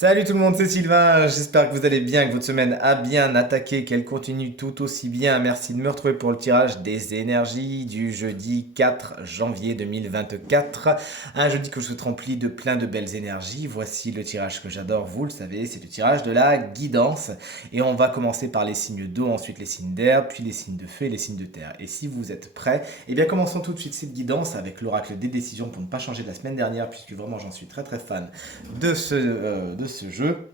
Salut tout le monde, c'est Sylvain, j'espère que vous allez bien, que votre semaine a bien attaqué, qu'elle continue tout aussi bien. Merci de me retrouver pour le tirage des énergies du jeudi 4 janvier 2024. Un jeudi que je souhaite rempli de plein de belles énergies. Voici le tirage que j'adore, vous le savez, c'est le tirage de la guidance. Et on va commencer par les signes d'eau, ensuite les signes d'air, puis les signes de feu et les signes de terre. Et si vous êtes prêts, eh bien commençons tout de suite cette guidance avec l'oracle des décisions pour ne pas changer de la semaine dernière, puisque vraiment j'en suis très fan de ce jeu.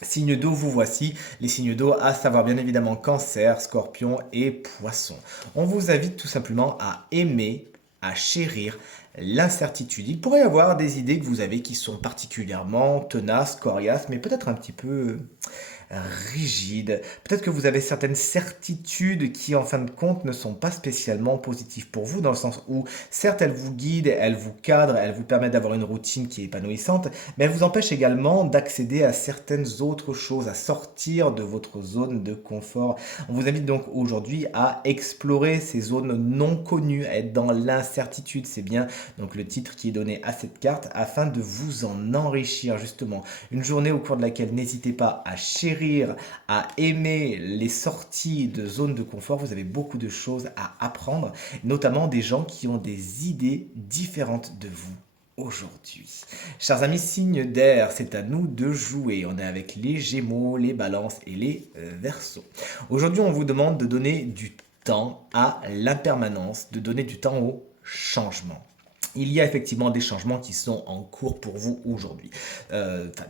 Signe d'eau, vous voici. Les signes d'eau, à savoir bien évidemment Cancer, Scorpion et Poisson. On vous invite tout simplement à aimer, à chérir l'incertitude. Il pourrait y avoir des idées que vous avez qui sont particulièrement tenaces, coriaces, mais peut-être un petit peu rigide. Peut-être que vous avez certaines certitudes qui, en fin de compte, ne sont pas spécialement positives pour vous, dans le sens où, certes, elles vous guident, elles vous cadrent, elles vous permettent d'avoir une routine qui est épanouissante, mais elles vous empêchent également d'accéder à certaines autres choses, à sortir de votre zone de confort. On vous invite donc aujourd'hui à explorer ces zones non connues, à être dans l'incertitude. C'est bien donc le titre qui est donné à cette carte afin de vous en enrichir justement. Une journée au cours de laquelle n'hésitez pas à chérir, à aimer les sorties de zone de confort. Vous avez beaucoup de choses à apprendre, notamment des gens qui ont des idées différentes de vous aujourd'hui. Chers amis, signe d'air, c'est à nous de jouer. On est avec les Gémeaux, les Balances et les Verseaux. Aujourd'hui, on vous demande de donner du temps à l'impermanence, de donner du temps au changement. Il y a effectivement des changements qui sont en cours pour vous aujourd'hui.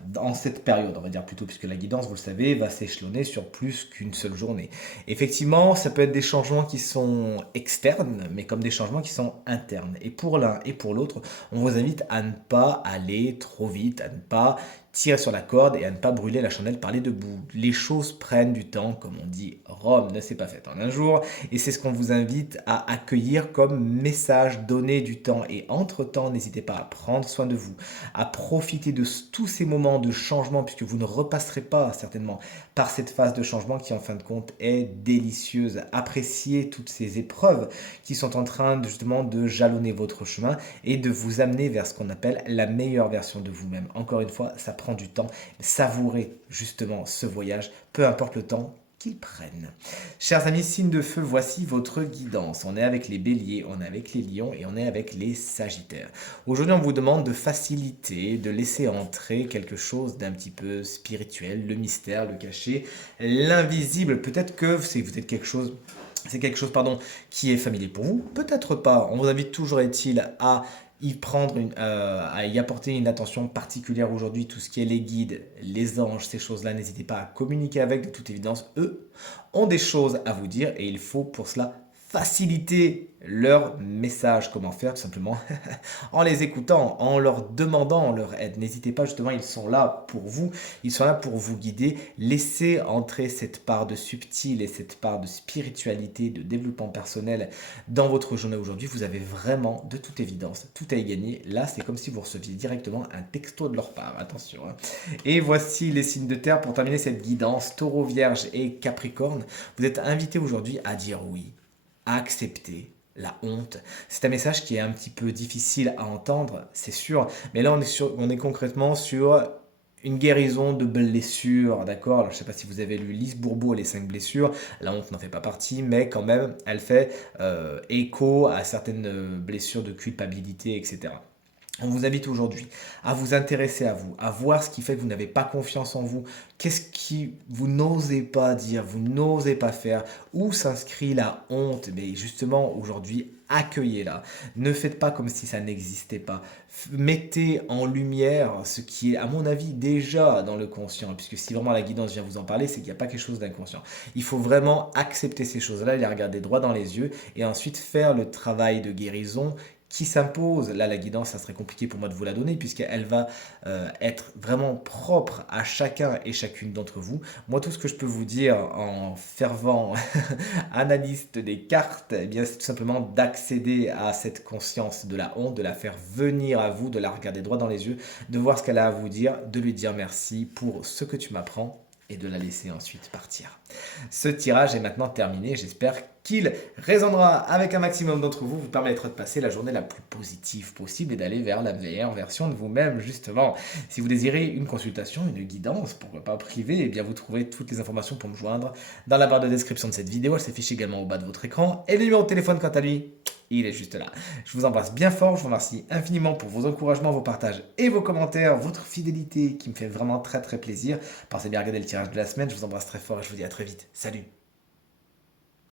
Dans cette période, on va dire plutôt, puisque la guidance, vous le savez, va s'échelonner sur plus qu'une seule journée. Effectivement, ça peut être des changements qui sont externes, mais comme des changements qui sont internes. Et pour l'un et pour l'autre, on vous invite à ne pas aller trop vite, à ne pas tirer sur la corde et à ne pas brûler la chandelle par les deux bouts. Les choses prennent du temps, comme on dit, Rome ne s'est pas faite en un jour, et c'est ce qu'on vous invite à accueillir comme message, donner du temps, et entre-temps, n'hésitez pas à prendre soin de vous, à profiter de tous ces moments de changement, puisque vous ne repasserez pas certainement par cette phase de changement qui en fin de compte est délicieuse. Appréciez toutes ces épreuves qui sont en train justement de jalonner votre chemin et de vous amener vers ce qu'on appelle la meilleure version de vous-même. Encore une fois, ça prend du temps. Savourez justement ce voyage, peu importe le temps qu'ils prennent. Chers amis, signe de feu, voici votre guidance. On est avec les béliers, on est avec les lions et on est avec les sagittaires. Aujourd'hui, on vous demande de faciliter, de laisser entrer quelque chose d'un petit peu spirituel, le mystère, le caché, l'invisible. Peut-être que vous êtes quelque chose c'est quelque chose qui est familier pour vous, peut-être pas. On vous invite toujours est-il à à y apporter une attention particulière aujourd'hui. Tout ce qui est les guides, les anges, ces choses-là, n'hésitez pas à communiquer avec. De toute évidence, eux ont des choses à vous dire et il faut pour cela faciliter leur message. Comment faire? Tout simplement en les écoutant, en leur demandant leur aide. N'hésitez pas, justement, ils sont là pour vous, ils sont là pour vous guider. Laissez entrer cette part de subtil et cette part de spiritualité, de développement personnel dans votre journée aujourd'hui. Vous avez vraiment, de toute évidence, tout à y gagner. Là, c'est comme si vous receviez directement un texto de leur part. Attention. Et voici les signes de terre pour terminer cette guidance. Taureau, Vierge et Capricorne. Vous êtes invités aujourd'hui à dire oui, à accepter la honte. C'est un message qui est un petit peu difficile à entendre, c'est sûr, mais là on est concrètement sur une guérison de blessures, d'accord? Alors je ne sais pas si vous avez lu Lise Bourbeau et les 5 blessures, la honte n'en fait pas partie, mais quand même elle fait écho à certaines blessures de culpabilité, etc. On vous invite aujourd'hui à vous intéresser à vous, à voir ce qui fait que vous n'avez pas confiance en vous, qu'est-ce qui vous n'osez pas dire, vous n'osez pas faire, où s'inscrit la honte. Mais justement aujourd'hui, accueillez-la. Ne faites pas comme si ça n'existait pas. Mettez en lumière ce qui est, à mon avis, déjà dans le conscient, puisque si vraiment la guidance vient vous en parler, c'est qu'il n'y a pas quelque chose d'inconscient. Il faut vraiment accepter ces choses-là, les regarder droit dans les yeux, et ensuite faire le travail de guérison qui s'impose. Là, la guidance, ça serait compliqué pour moi de vous la donner puisqu'elle va être vraiment propre à chacun et chacune d'entre vous. Moi, tout ce que je peux vous dire en fervent analyste des cartes, eh bien, c'est tout simplement d'accéder à cette conscience de la honte, de la faire venir à vous, de la regarder droit dans les yeux, de voir ce qu'elle a à vous dire, de lui dire merci pour ce que tu m'apprends et de la laisser ensuite partir. Ce tirage est maintenant terminé, j'espère qu'il résonnera avec un maximum d'entre vous, vous permettra de passer la journée la plus positive possible et d'aller vers la meilleure version de vous-même justement. Si vous désirez une consultation, une guidance, pourquoi pas privée, eh bien vous trouverez toutes les informations pour me joindre dans la barre de description de cette vidéo, elle s'affiche également au bas de votre écran et le numéro de téléphone quant à lui, il est juste là. Je vous embrasse bien fort, je vous remercie infiniment pour vos encouragements, vos partages et vos commentaires, votre fidélité qui me fait vraiment très très plaisir. Pensez bien à regarder le tirage de la semaine, je vous embrasse très fort et je vous dis à très vite. Salut!